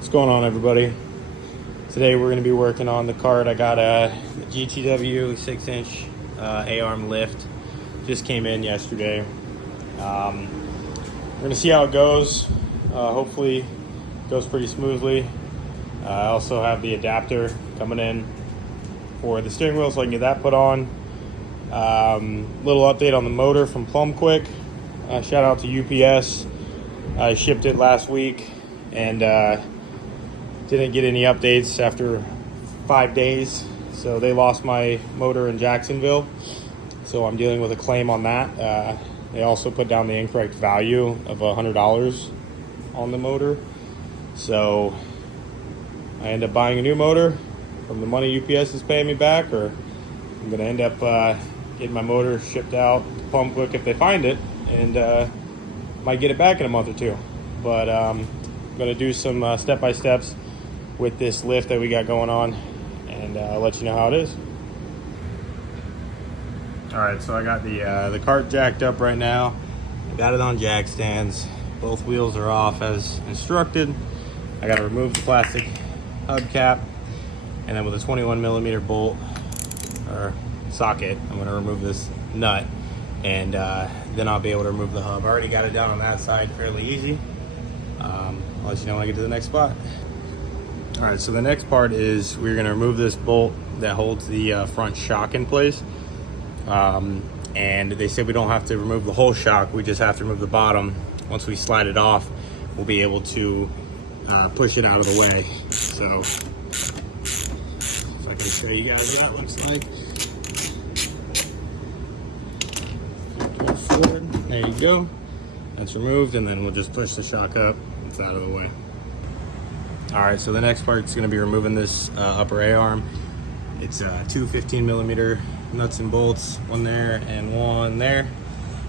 What's going on, everybody? Today we're going to be working on the cart. I got a GTW 6-inch A-arm lift. Just came in yesterday. We're going to see how it goes. Hopefully it goes pretty smoothly. I also have the adapter coming in for the steering wheel so I can get that put on. Little update on the motor from Plumb Quick. Shout out to UPS. I shipped it last week and didn't get any updates after 5 days, so they lost my motor in Jacksonville, so I'm dealing with a claim on that. They also put down the incorrect value of $100 on the motor, so I end up buying a new motor from the money UPS is paying me back, or I'm gonna end up getting my motor shipped out to Plumb Quick if they find it, and might get it back in a month or two. But I'm gonna do some step-by-steps with this lift that we got going on, and I'll let you know how it is. All right, so I got the cart jacked up right now. I got it on jack stands. Both wheels are off as instructed. I got to remove the plastic hubcap, and then with a 21 millimeter bolt or socket, I'm going to remove this nut, and then I'll be able to remove the hub. I already got it down on that side fairly easy. I'll let you know when I get to the next spot. All right, so the next part is we're gonna remove this bolt that holds the front shock in place. And they said we don't have to remove the whole shock, we just have to remove the bottom. Once we slide it off, we'll be able to push it out of the way. So, if I can show you guys what that looks like. There you go. That's removed, and then we'll just push the shock up. It's out of the way. All right, so the next part is going to be removing this upper A-arm. It's two 15 millimeter nuts and bolts, one there and one there.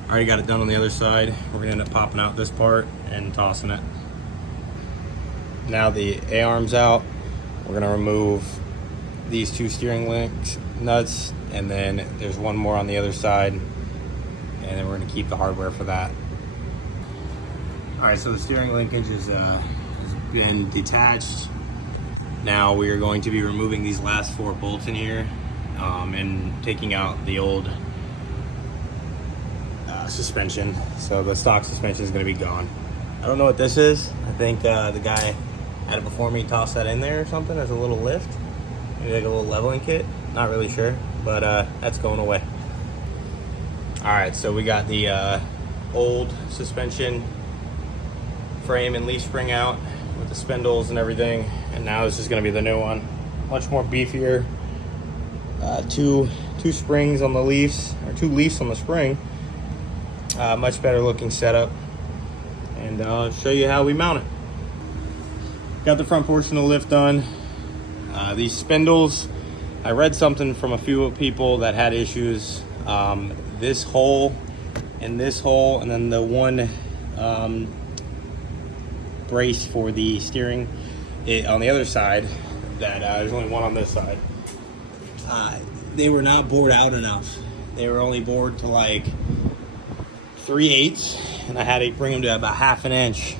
I already got it done on the other side. We're going to end up popping out this part and tossing it. Now the A-arm's out, we're going to remove these two steering links nuts, and then there's one more on the other side, and then we're going to keep the hardware for that. All right, so the steering linkage is been detached. Now we are going to be removing these last 4 bolts in here and taking out the old suspension. So the stock suspension is going to be gone. I don't know what this is. I think the guy had it before me tossed that in there or something as a little lift, maybe like a little leveling kit. Not really sure, but that's going away. All right, so we got the old suspension frame and leaf spring out with the spindles and everything, and now this is going to be the new one. Much more beefier. Two springs on the leaves, or 2 leaves on the spring. Much better looking setup, and I'll show you how we mount it. Got the front portion of the lift done. These spindles, I read something from a few people that had issues. This hole and this hole, and then the one brace for the steering on the other side, that there's only one on this side. They were not bored out enough. They were only bored to like 3/8, and I had to bring them to about 1/2 inch.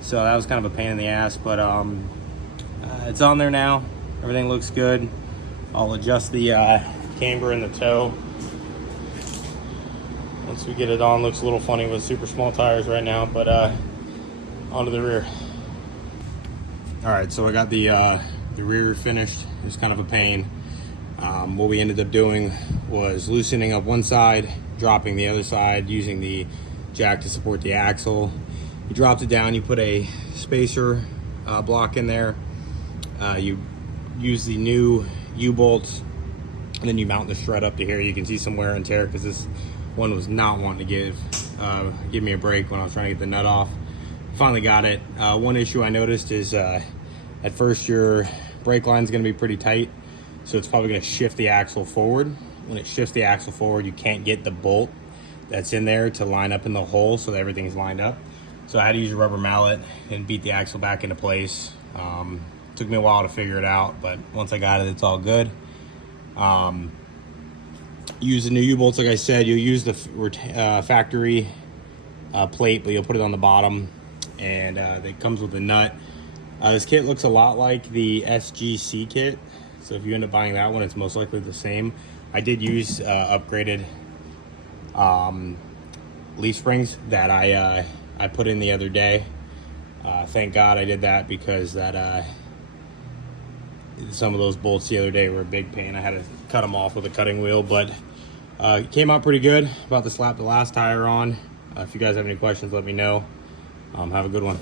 So that was kind of a pain in the ass, but it's on there now. Everything looks good. I'll adjust the camber in the toe. Once we get it on, looks a little funny with super small tires right now, but onto the rear. All right, so I got the rear finished. It's kind of a pain. What we ended up doing was loosening up one side, dropping the other side, using the jack to support the axle. You dropped it down, you put a spacer block in there. You use the new U-bolts, and then you mount the strut up to here. You can see some wear and tear because this one was not wanting to give me a break when I was trying to get the nut off. Finally got it. One issue I noticed is at first your brake line is going to be pretty tight, so it's probably going to shift the axle forward. When it shifts the axle forward, you can't get the bolt that's in there to line up in the hole so that everything's lined up. So I had to use a rubber mallet and beat the axle back into place. Took me a while to figure it out, but once I got it, it's all good. Use the new U-bolts, like I said. You'll use the factory plate, but you'll put it on the bottom, and it comes with a nut This kit looks a lot like the SGC kit, so if you end up buying that one, it's most likely the same. I did use upgraded leaf springs that I put in the other day. Thank God I did that, because that some of those bolts the other day were a big pain. I had to cut them off with a cutting wheel, but it came out pretty good. About to slap the last tire on. If you guys have any questions, let me know. Have a good one.